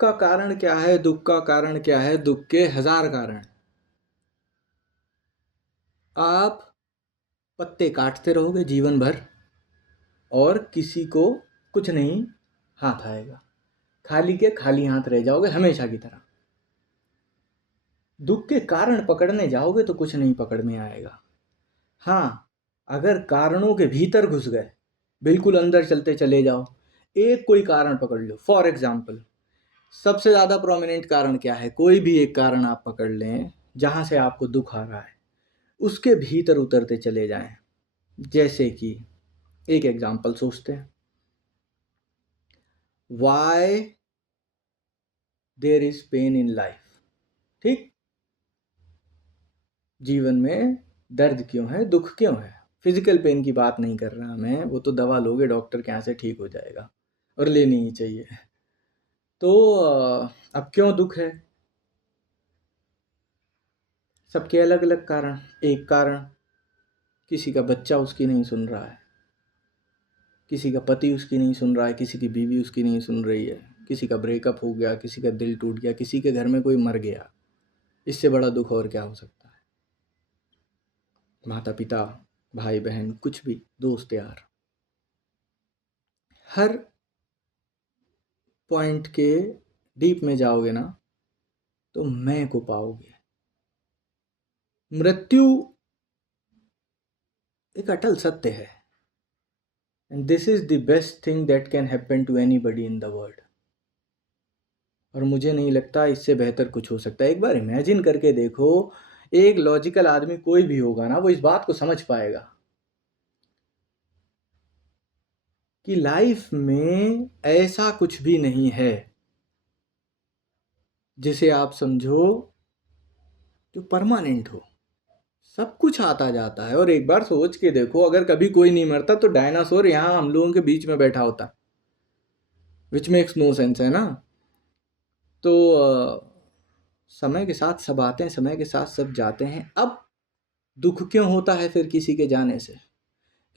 का कारण क्या है? दुख का कारण क्या है? दुख के 1000 कारण। आप पत्ते काटते रहोगे जीवन भर और किसी को कुछ नहीं हाथ आएगा, खाली के खाली हाथ रह जाओगे हमेशा की तरह। दुख के कारण पकड़ने जाओगे तो कुछ नहीं पकड़ में आएगा। हाँ, अगर कारणों के भीतर घुस गए, बिल्कुल अंदर चलते चले जाओ, एक कोई कारण पकड़ लो। फॉर एग्जाम्पल, सबसे ज़्यादा प्रोमिनेंट कारण क्या है? कोई भी एक कारण आप पकड़ लें जहाँ से आपको दुख आ रहा है, उसके भीतर उतरते चले जाएं। जैसे कि एक एग्जाम्पल सोचते हैं, why there is pain in life. ठीक, जीवन में दर्द क्यों है, दुख क्यों है? फिजिकल पेन की बात नहीं कर रहा मैं, वो तो दवा लोगे डॉक्टर के यहाँ से ठीक हो जाएगा और लेनी ही चाहिए। तो अब क्यों दुख है? सबके अलग अलग कारण। एक कारण, किसी का बच्चा उसकी नहीं सुन रहा है, किसी का पति उसकी नहीं सुन रहा है, किसी की बीवी उसकी नहीं सुन रही है, किसी का ब्रेकअप हो गया, किसी का दिल टूट गया, किसी के घर में कोई मर गया। इससे बड़ा दुख और क्या हो सकता है? माता पिता, भाई बहन, कुछ भी, दोस्त यार, हर पॉइंट के डीप में जाओगे ना तो मैं को पाओगे। मृत्यु एक अटल सत्य है, and this is the best thing that can happen to anybody in the world. और मुझे नहीं लगता इससे बेहतर कुछ हो सकता है। एक बार इमेजिन करके देखो, एक लॉजिकल आदमी कोई भी होगा ना, वो इस बात को समझ पाएगा कि लाइफ में ऐसा कुछ भी नहीं है जिसे आप समझो जो परमानेंट हो। सब कुछ आता जाता है। और एक बार सोच के देखो, अगर कभी कोई नहीं मरता तो डायनासोर यहाँ हम लोगों के बीच में बैठा होता, विच मेक्स नो सेंस, है ना? तो समय के साथ सब आते हैं, समय के साथ सब जाते हैं। अब दुख क्यों होता है फिर किसी के जाने से?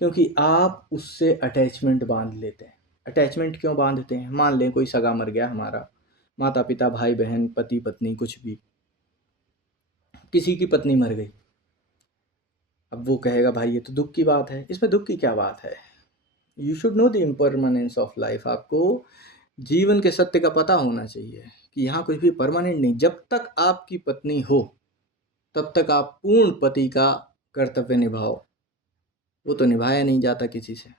क्योंकि आप उससे अटैचमेंट बांध लेते हैं। अटैचमेंट क्यों बांधते हैं? मान लें कोई सगा मर गया हमारा, माता पिता, भाई बहन, पति पत्नी, कुछ भी, किसी की पत्नी मर गई। अब वो कहेगा भाई ये तो दुख की बात है, इसमें दुख की क्या बात है? You should know the impermanence of life. आपको जीवन के सत्य का पता होना चाहिए कि यहाँ कुछ भी परमानेंट नहीं। जब तक आपकी पत्नी हो तब तक आप पूर्ण पति का कर्तव्य निभाओ, वो तो निभाया नहीं जाता किसी से।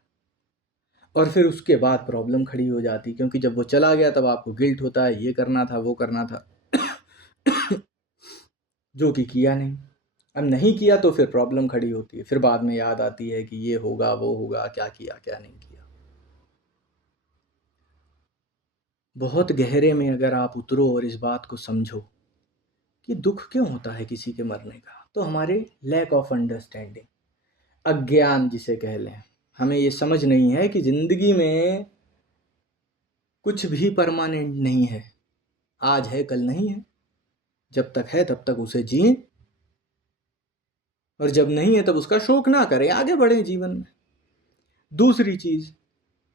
और फिर उसके बाद प्रॉब्लम खड़ी हो जाती, क्योंकि जब वो चला गया तब आपको गिल्ट होता है, ये करना था, वो करना था जो कि किया नहीं। अब नहीं किया तो फिर प्रॉब्लम खड़ी होती है, फिर बाद में याद आती है कि ये होगा, वो होगा, क्या किया, क्या नहीं किया। बहुत गहरे में अगर आप उतरो और इस बात को समझो कि दुख क्यों होता है किसी के मरने का, तो हमारे लैक ऑफ अंडरस्टैंडिंग, अज्ञान जिसे कह लें, हमें ये समझ नहीं है कि ज़िंदगी में कुछ भी परमानेंट नहीं है। आज है कल नहीं है, जब तक है तब तक उसे जिए, और जब नहीं है तब उसका शोक ना करें, आगे बढ़े जीवन में। दूसरी चीज़,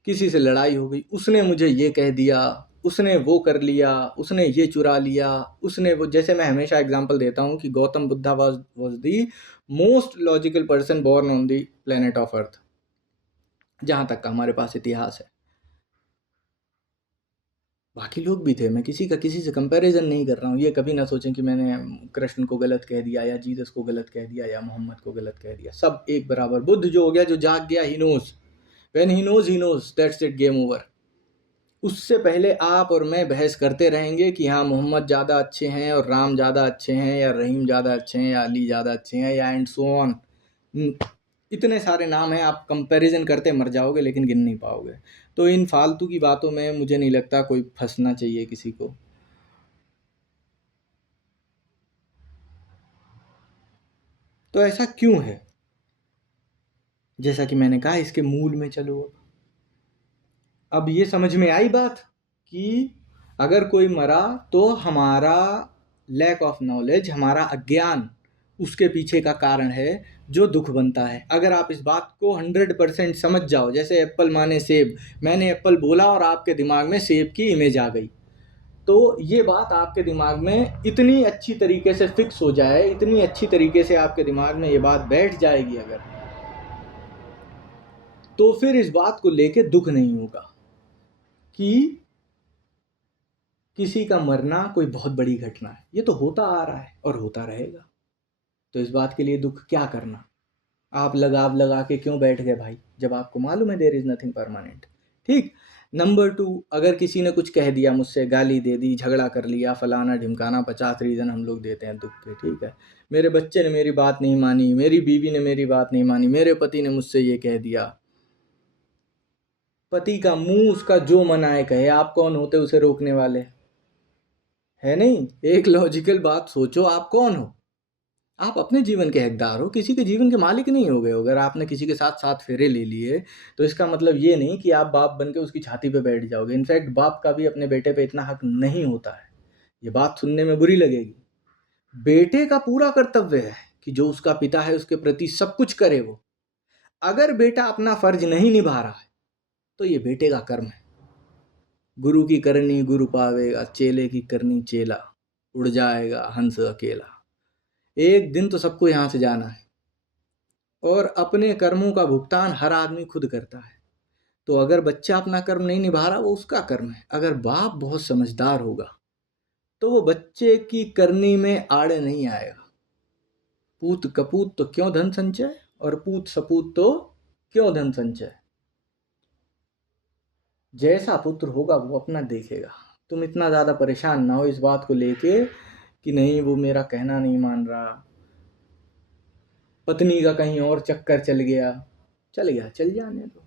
किसी से लड़ाई हो गई, उसने मुझे ये कह दिया, उसने वो कर लिया, उसने ये चुरा लिया, उसने वो। जैसे मैं हमेशा एग्जांपल देता हूँ कि Gautam Buddha was the most logical person born on the planet of Earth, जहाँ तक का हमारे पास इतिहास है। बाकी लोग भी थे, मैं किसी का किसी से कंपैरिजन नहीं कर रहा हूँ। ये कभी ना सोचें कि मैंने कृष्ण को गलत कह दिया या जीसस को गलत कह दिया या मोहम्मद को गलत कह दिया। सब एक बराबर। बुद्ध जो हो गया, जो जाग गया, he knows, when he knows that's it, game over. उससे पहले आप और मैं बहस करते रहेंगे कि हाँ मोहम्मद ज़्यादा अच्छे हैं और राम ज़्यादा अच्छे हैं, या रहीम ज़्यादा अच्छे हैं, या अली ज़्यादा अच्छे हैं, या एंड सो ऑन। इतने सारे नाम हैं, आप कंपैरिजन करते मर जाओगे लेकिन गिन नहीं पाओगे। तो इन फालतू की बातों में मुझे नहीं लगता कोई फंसना चाहिए किसी को। तो ऐसा क्यों है? जैसा कि मैंने कहा, इसके मूल में चलो। अब ये समझ में आई बात कि अगर कोई मरा तो हमारा लैक ऑफ नॉलेज, हमारा अज्ञान उसके पीछे का कारण है जो दुख बनता है। अगर आप इस बात को 100% समझ जाओ, जैसे एप्पल माने सेब, मैंने एप्पल बोला और आपके दिमाग में सेब की इमेज आ गई, तो ये बात आपके दिमाग में इतनी अच्छी तरीके से फिक्स हो जाए, इतनी अच्छी तरीके से आपके दिमाग में ये बात बैठ जाएगी अगर, तो फिर इस बात को लेके दुख नहीं होगा कि किसी का मरना कोई बहुत बड़ी घटना है। ये तो होता आ रहा है और होता रहेगा, तो इस बात के लिए दुख क्या करना। आप लगाव लगा के क्यों बैठ गए भाई, जब आपको मालूम है देयर इज नथिंग परमानेंट। ठीक। नंबर 2, अगर किसी ने कुछ कह दिया, मुझसे गाली दे दी, झगड़ा कर लिया, फलाना ढिमकाना, 50 रीज़न हम लोग देते हैं दुख के। ठीक है, मेरे बच्चे ने मेरी बात नहीं मानी, मेरी बीवी ने मेरी बात नहीं मानी, मेरे पति ने मुझसे ये कह दिया। पति का मुंह उसका जो मनाए कहे, आप कौन होते उसे रोकने वाले, है नहीं। एक लॉजिकल बात सोचो, आप कौन हो। आप अपने जीवन के हकदार हो, किसी के जीवन के मालिक नहीं हो गए। अगर आपने किसी के साथ 7 फेरे ले लिए तो इसका मतलब ये नहीं कि आप बाप बन के उसकी छाती पे बैठ जाओगे। इनफैक्ट बाप का भी अपने बेटे पे इतना हक नहीं होता है। ये बात सुनने में बुरी लगेगी। बेटे का पूरा कर्तव्य है कि जो उसका पिता है उसके प्रति सब कुछ करे वो। अगर बेटा अपना फर्ज नहीं निभा रहा है तो ये बेटे का कर्म है। गुरु की करनी गुरु पावेगा, चेले की करनी चेला, उड़ जाएगा हंस अकेला। एक दिन तो सबको यहाँ से जाना है और अपने कर्मों का भुगतान हर आदमी खुद करता है। तो अगर बच्चा अपना कर्म नहीं निभा रहा, वो उसका कर्म है। अगर बाप बहुत समझदार होगा तो वो बच्चे की करनी में आड़े नहीं आएगा। पूत कपूत तो क्यों धन संचय, और पूत सपूत तो क्यों धन संचय। जैसा पुत्र होगा वो अपना देखेगा। तुम इतना ज़्यादा परेशान ना हो इस बात को लेके कि नहीं वो मेरा कहना नहीं मान रहा, पत्नी का कहीं और चक्कर चल गया। चल जाने दो।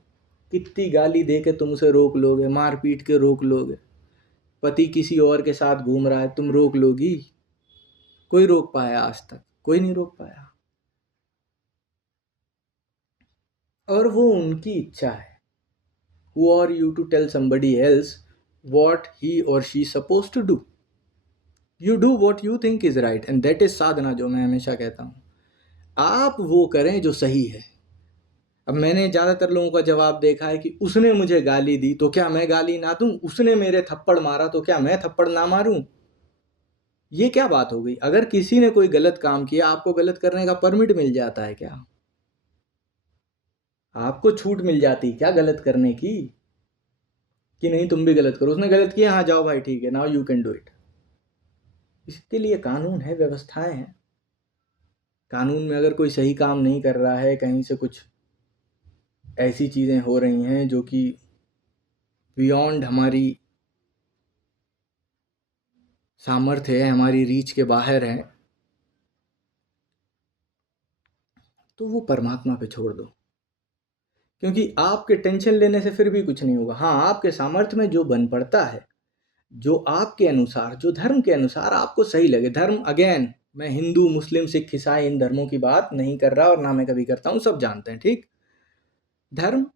कितनी गाली दे के तुम उसे रोक लोगे, मार पीट के रोक लोगे। पति किसी और के साथ घूम रहा है, तुम रोक लोगी। कोई रोक पाया आज तक, कोई नहीं रोक पाया। और वो उनकी इच्छा है। Who are you to tell somebody else what he or she supposed to do? You do what you think is right and that is साधना, जो मैं हमेशा कहता हूँ। आप वो करें जो सही है। अब मैंने ज़्यादातर लोगों का जवाब देखा है कि उसने मुझे गाली दी तो क्या मैं गाली ना दूं, उसने मेरे थप्पड़ मारा तो क्या मैं थप्पड़ ना मारूं। ये क्या बात हो गई। अगर किसी ने कोई गलत काम किया, आपको गलत करने का परमिट मिल जाता है क्या, आपको छूट मिल जाती क्या गलत करने की, कि नहीं तुम भी गलत करो। उसने गलत किया, हाँ जाओ भाई ठीक है, now you can do it. इसके लिए कानून है, व्यवस्थाएं हैं। कानून में अगर कोई सही काम नहीं कर रहा है, कहीं से कुछ ऐसी चीज़ें हो रही हैं जो कि बियॉन्ड हमारी सामर्थ्य है, हमारी रीच के बाहर है, तो वो परमात्मा पे छोड़ दो। क्योंकि आपके टेंशन लेने से फिर भी कुछ नहीं होगा। हाँ, आपके सामर्थ्य में जो बन पड़ता है, जो आपके अनुसार, जो धर्म के अनुसार आपको सही लगे। धर्म, अगेन मैं हिंदू मुस्लिम सिख ईसाई इन धर्मों की बात नहीं कर रहा और ना मैं कभी करता हूँ, सब जानते हैं। ठीक। धर्म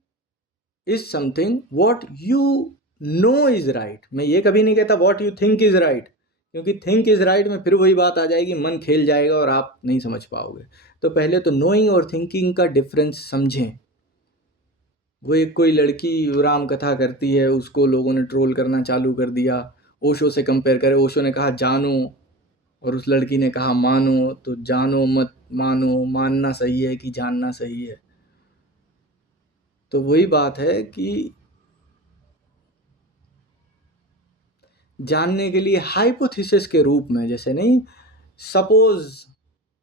is something what you know is right. मैं ये कभी नहीं कहता what you think is right, क्योंकि थिंक इज राइट में फिर वही बात आ जाएगी, मन खेल जाएगा और आप नहीं समझ पाओगे। तो पहले तो नोइंग और थिंकिंग का डिफरेंस समझें। वो एक कोई लड़की राम कथा करती है, उसको लोगों ने ट्रोल करना चालू कर दिया, ओशो से कंपेयर करे। ओशो ने कहा जानो और उस लड़की ने कहा मानो। तो जानो मत मानो, मानना सही है कि जानना सही है। तो वही बात है कि जानने के लिए हाइपोथेसिस के रूप में, जैसे नहीं, suppose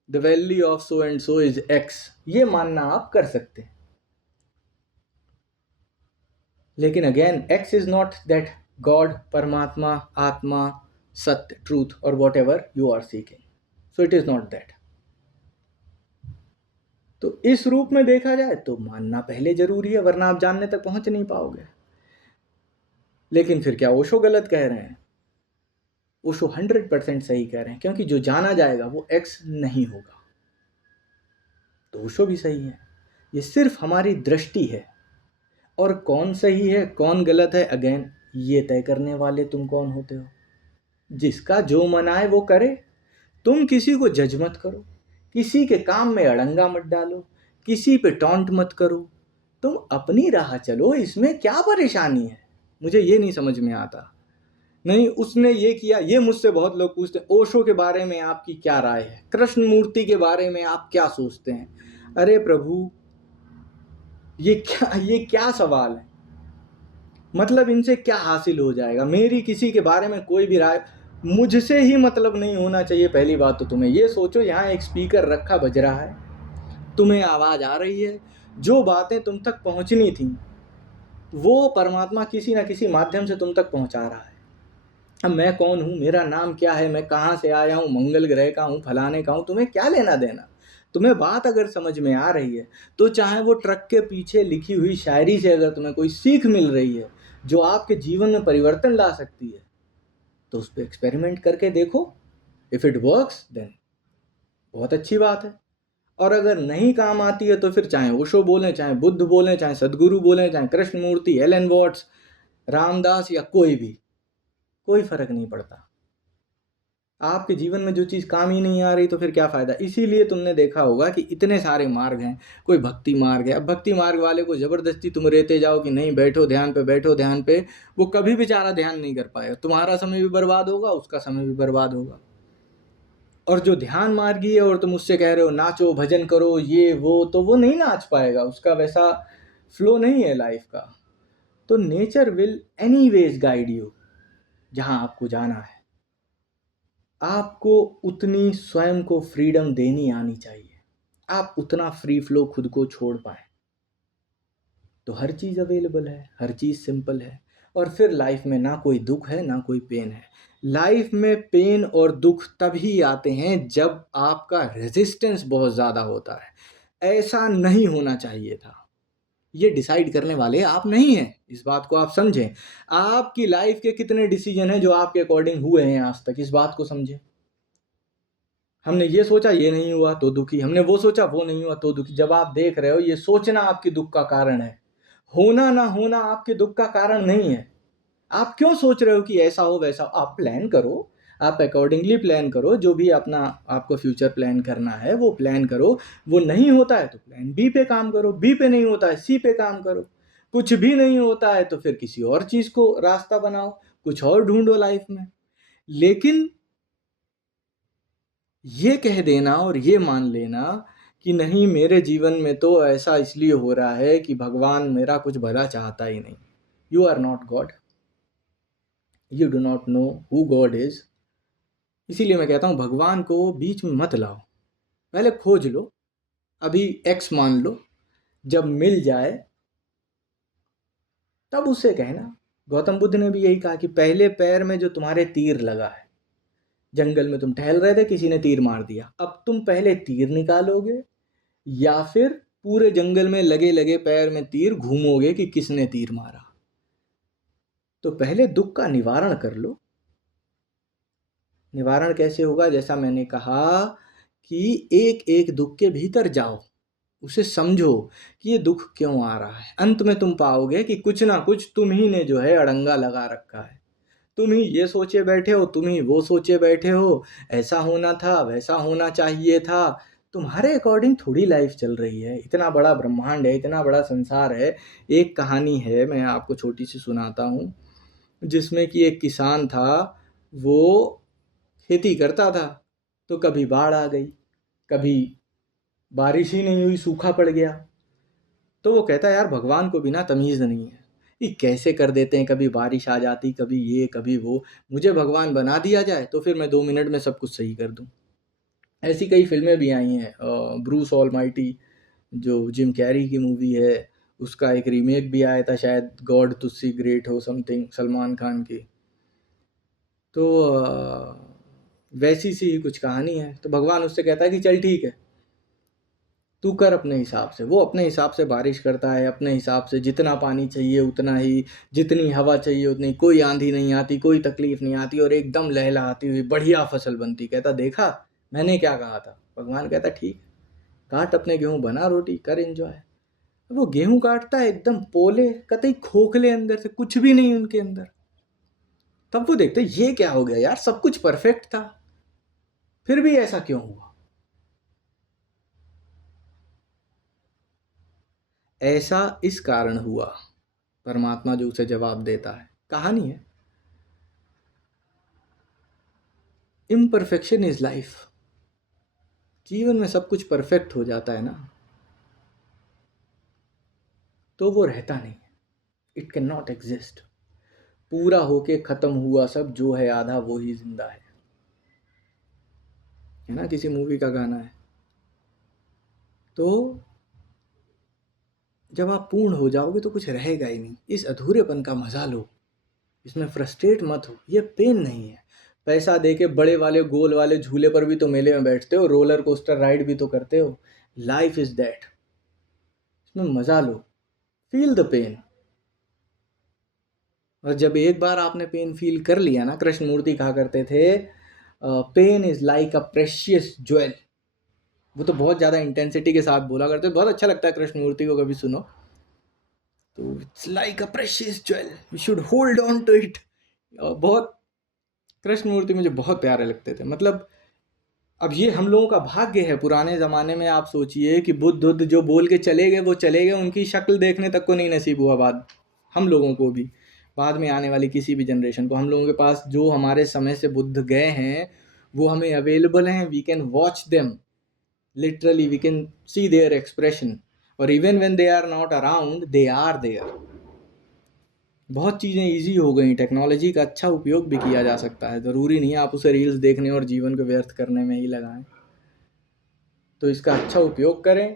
the value of so and so is X, ये मानना आप कर सकते हैं। लेकिन again X is not that God, परमात्मा, आत्मा, सत्य, ट्रूथ और whatever you are seeking. So it is not that. तो इस रूप में देखा जाए तो मानना पहले जरूरी है, वरना आप जानने तक पहुंच नहीं पाओगे। लेकिन फिर क्या ओशो गलत कह रहे हैं? ओशो 100% सही कह रहे हैं, क्योंकि जो जाना जाएगा वो एक्स नहीं होगा। तो ओशो भी सही है। ये सिर्फ हमारी दृष्टि है, और कौन सही है कौन गलत है, अगेन ये तय करने वाले तुम कौन होते हो। जिसका जो मन आए वो करे। तुम किसी को जज मत करो, किसी के काम में अड़ंगा मत डालो, किसी पे टॉन्ट मत करो। तुम अपनी राह चलो, इसमें क्या परेशानी है? मुझे ये नहीं समझ में आता नहीं उसने ये किया। ये मुझसे बहुत लोग पूछते हैं, ओशो के बारे में आपकी क्या राय है, कृष्ण मूर्ति के बारे में आप क्या सोचते हैं। अरे प्रभु, ये क्या सवाल है। मतलब इनसे क्या हासिल हो जाएगा। मेरी किसी के बारे में कोई भी राय, मुझसे ही मतलब नहीं होना चाहिए। पहली बात तो तुम्हें ये सोचो, यहाँ एक स्पीकर रखा बज रहा है, तुम्हें आवाज आ रही है, जो बातें तुम तक पहुंचनी थी वो परमात्मा किसी ना किसी माध्यम से तुम तक पहुंचा रहा है। अब मैं कौन हूँ, मेरा नाम क्या है, मैं कहाँ से आया हूँ, मंगल ग्रह का हूँ, फलाने का हूँ, तुम्हें क्या लेना देना। तुम्हें बात अगर समझ में आ रही है तो चाहे वो ट्रक के पीछे लिखी हुई शायरी से अगर तुम्हें कोई सीख मिल रही है जो आपके जीवन में परिवर्तन ला सकती है, तो उस पर एक्सपेरिमेंट करके देखो। इफ इट वर्क्स देन बहुत अच्छी बात है। और अगर नहीं काम आती है तो फिर चाहे ओशो बोलें, चाहे बुद्ध बोलें, चाहे सदगुरु बोलें, चाहे कृष्णमूर्ति, एलन वॉट्स, रामदास या कोई भी, कोई फर्क नहीं पड़ता। आपके जीवन में जो चीज़ काम ही नहीं आ रही तो फिर क्या फ़ायदा। इसीलिए तुमने देखा होगा कि इतने सारे मार्ग हैं। कोई भक्ति मार्ग है, अब भक्ति मार्ग वाले को ज़बरदस्ती तुम रहते जाओ कि नहीं बैठो ध्यान पे, बैठो ध्यान पे, वो कभी बेचारा ध्यान नहीं कर पाएगा। तुम्हारा समय भी बर्बाद होगा, उसका समय भी बर्बाद होगा। और जो ध्यान मार्गी है और तुम उससे कह रहे हो नाचो भजन करो ये वो, तो वो नहीं नाच पाएगा, उसका वैसा फ्लो नहीं है लाइफ का। तो nature will anyways guide you जहाँ आपको जाना है। आपको उतनी स्वयं को फ्रीडम देनी आनी चाहिए, आप उतना फ्री फ्लो खुद को छोड़ पाए तो हर चीज़ अवेलेबल है, हर चीज़ सिंपल है। और फिर लाइफ में ना कोई दुख है ना कोई पेन है। लाइफ में पेन और दुख तभी आते हैं जब आपका रेजिस्टेंस बहुत ज़्यादा होता है। ऐसा नहीं होना चाहिए था। ये डिसाइड करने वाले आप नहीं हैं, इस बात को आप समझें। आपकी लाइफ के कितने डिसीजन हैं जो आपके अकॉर्डिंग हुए हैं आज तक, इस बात को समझें। हमने ये सोचा ये नहीं हुआ तो दुखी, हमने वो सोचा वो नहीं हुआ तो दुखी। जब आप देख रहे हो ये सोचना आपके दुख का कारण है, होना ना होना आपके दुख का कारण नहीं है। आप क्यों सोच रहे हो कि ऐसा हो वैसा हो। आप प्लान करो, आप अकॉर्डिंगली प्लान करो, जो भी अपना आपको फ्यूचर प्लान करना है वो प्लान करो। वो नहीं होता है तो प्लान बी पे काम करो, बी पे नहीं होता है सी पे काम करो, कुछ भी नहीं होता है तो फिर किसी और चीज़ को रास्ता बनाओ, कुछ और ढूंढो लाइफ में। लेकिन ये कह देना और ये मान लेना कि नहीं मेरे जीवन में तो ऐसा इसलिए हो रहा है कि भगवान मेरा कुछ भला चाहता ही नहीं। You are not God, you do not know who God is. इसीलिए मैं कहता हूँ भगवान को बीच में मत लाओ, पहले खोज लो। अभी एक्स मान लो, जब मिल जाए तब उससे कहना। गौतम बुद्ध ने भी यही कहा कि पहले पैर में जो तुम्हारे तीर लगा है, जंगल में तुम टहल रहे थे किसी ने तीर मार दिया, अब तुम पहले तीर निकालोगे या फिर पूरे जंगल में लगे लगे पैर में तीर घूमोगे कि किसने तीर मारा। तो पहले दुख का निवारण कर लो। निवारण कैसे होगा, जैसा मैंने कहा कि एक एक दुख के भीतर जाओ, उसे समझो कि ये दुख क्यों आ रहा है। अंत में तुम पाओगे कि कुछ ना कुछ तुम ही ने जो है अड़ंगा लगा रखा है। तुम ही ये सोचे बैठे हो, तुम ही वो सोचे बैठे हो, ऐसा होना था वैसा होना चाहिए था। तुम्हारे अकॉर्डिंग थोड़ी लाइफ चल रही है। इतना बड़ा ब्रह्मांड है, इतना बड़ा संसार है। एक कहानी है, मैं आपको छोटी सी सुनाता हूँ, जिसमें कि एक किसान था, वो खेती करता था, तो कभी बाढ़ आ गई, कभी बारिश ही नहीं हुई, सूखा पड़ गया। तो वो कहता है यार भगवान को भी ना तमीज़ नहीं है, ये कैसे कर देते हैं, कभी बारिश आ जाती, कभी ये कभी वो। मुझे भगवान बना दिया जाए तो फिर मैं 2 मिनट में सब कुछ सही कर दूं। ऐसी कई फिल्में भी आई हैं। ब्रूस ऑलमाइटी जो जिम कैरी की मूवी है, उसका एक रीमेक भी आया था शायद, गॉड तुस्सी ग्रेट हो समथिंग, सलमान खान की। तो वैसी सी कुछ कहानी है। तो भगवान उससे कहता है कि चल ठीक है, तू कर अपने हिसाब से। वो अपने हिसाब से बारिश करता है, अपने हिसाब से जितना पानी चाहिए उतना ही, जितनी हवा चाहिए उतनी, कोई आंधी नहीं आती, कोई तकलीफ नहीं आती, और एकदम लहलहाती हुई बढ़िया फसल बनती। कहता देखा मैंने क्या कहा था। भगवान कहता ठीक, काट अपने गेहूं, बना रोटी, कर एंजॉय। वो गेहूं काटता है एकदम पोले, कतई खोखले, अंदर से कुछ भी नहीं उनके अंदर। तब वो देखते ये क्या हो गया यार, सब कुछ परफेक्ट था, फिर भी ऐसा क्यों हुआ। ऐसा इस कारण हुआ, परमात्मा जो उसे जवाब देता है। कहानी है। Imperfection is life. जीवन में सब कुछ परफेक्ट हो जाता है ना, तो वो रहता नहीं, इट कैन नॉट एग्जिस्ट। पूरा होके खत्म हुआ सब जो है आधा वो ही जिंदा है ना, किसी मूवी का गाना है। तो जब आप पूर्ण हो जाओगे तो कुछ रहेगा ही नहीं। इस अधूरेपन का मजा लो, इसमें फ्रस्ट्रेट मत हो, ये पेन नहीं है। पैसा दे के बड़े वाले गोल वाले झूले पर भी तो मेले में बैठते हो, रोलर कोस्टर राइड भी तो करते हो। लाइफ इज दैट, इसमें मजा लो, फील द पेन। और जब एक बार आपने पेन फील कर लिया ना, कृष्णमूर्ति कहा करते थे pain is like a precious jewel. वो तो बहुत ज़्यादा इंटेंसिटी के साथ बोला करते, बहुत अच्छा लगता है कृष्णमूर्ति को, कभी सुनो तो। It's like a precious jewel, we should hold on to it. बहुत कृष्णमूर्ति मुझे बहुत प्यारे लगते थे। मतलब अब ये हम लोगों का भाग्य है। पुराने ज़माने में आप सोचिए कि बुद्ध जो बोल के चले गए वो चले गए, उनकी शक्ल देखने तक को नहीं नसीब हुआ। बाद हम लोगों को भी, बाद में आने वाली किसी भी जनरेशन को, हम लोगों के पास जो हमारे समय से बुद्ध गए हैं वो हमें अवेलेबल हैं। We can watch them, literally we can see their expression, और even when they are not around they are there. बहुत चीज़ें ईजी हो गई, टेक्नोलॉजी का अच्छा उपयोग भी किया जा सकता है। ज़रूरी नहीं है आप उसे रील्स देखने और जीवन को व्यर्थ करने में ही लगाएं। तो इसका अच्छा उपयोग करें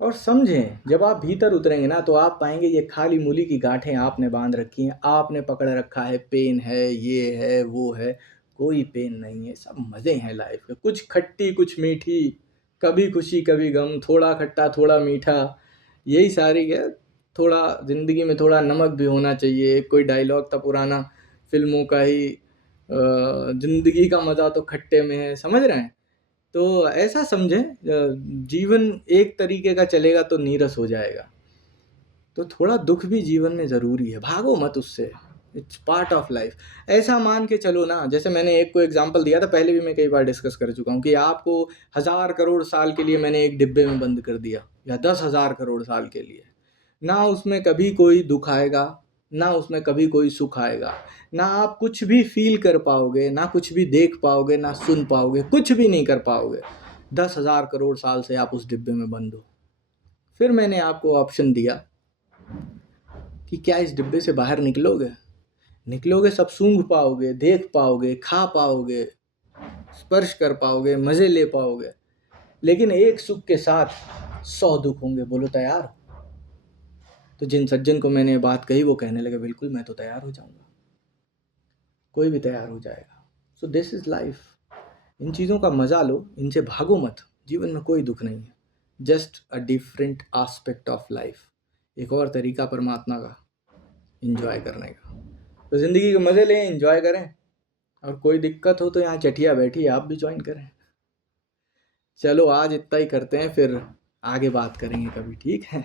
और समझें। जब आप भीतर उतरेंगे ना तो आप पाएंगे ये खाली मूली की गांठें आपने बांध रखी हैं, आपने पकड़ रखा है। पेन है, ये है, वो है, कोई पेन नहीं है, सब मज़े हैं लाइफ के। कुछ खट्टी कुछ मीठी, कभी खुशी कभी गम, थोड़ा खट्टा थोड़ा मीठा, यही सारी है। थोड़ा ज़िंदगी में थोड़ा नमक भी होना चाहिए। कोई डायलॉग था पुराना फिल्मों का ही, ज़िंदगी का मज़ा तो खट्टे में है, समझ रहे हैं। तो ऐसा समझें, जीवन एक तरीके का चलेगा तो नीरस हो जाएगा। तो थोड़ा दुख भी जीवन में ज़रूरी है, भागो मत उससे, इट्स पार्ट ऑफ लाइफ। ऐसा मान के चलो ना, जैसे मैंने एक को एग्जांपल दिया था पहले भी, मैं कई बार डिस्कस कर चुका हूँ कि आपको 1000 करोड़ साल के लिए मैंने एक डिब्बे में बंद कर दिया, या 10,000 करोड़ साल के लिए, ना उसमें कभी कोई दुख आएगा, ना उसमें कभी कोई सुख आएगा, ना आप कुछ भी फील कर पाओगे, ना कुछ भी देख पाओगे, ना सुन पाओगे, कुछ भी नहीं कर पाओगे। 10,000 करोड़ साल से आप उस डिब्बे में बंद हो। फिर मैंने आपको ऑप्शन दिया कि क्या इस डिब्बे से बाहर निकलोगे? निकलोगे, सब सूंघ पाओगे, देख पाओगे, खा पाओगे, स्पर्श कर पाओगे, मज़े ले पाओगे, लेकिन एक सुख के साथ 100 दुख होंगे। बोलो तैयार? तो जिन सज्जन को मैंने बात कही वो कहने लगे बिल्कुल मैं तो तैयार हो जाऊंगा। कोई भी तैयार हो जाएगा। So this is life. इन चीज़ों का मज़ा लो, इनसे भागो मत। जीवन में कोई दुख नहीं है, just a different aspect of life, एक और तरीका परमात्मा का इंजॉय करने का। तो ज़िंदगी के मज़े लें, इंजॉय करें, और कोई दिक्कत हो तो यहाँ चटिया बैठी आप भी ज्वाइन करें। चलो आज इतना ही करते हैं, फिर आगे बात करेंगे कभी, ठीक है?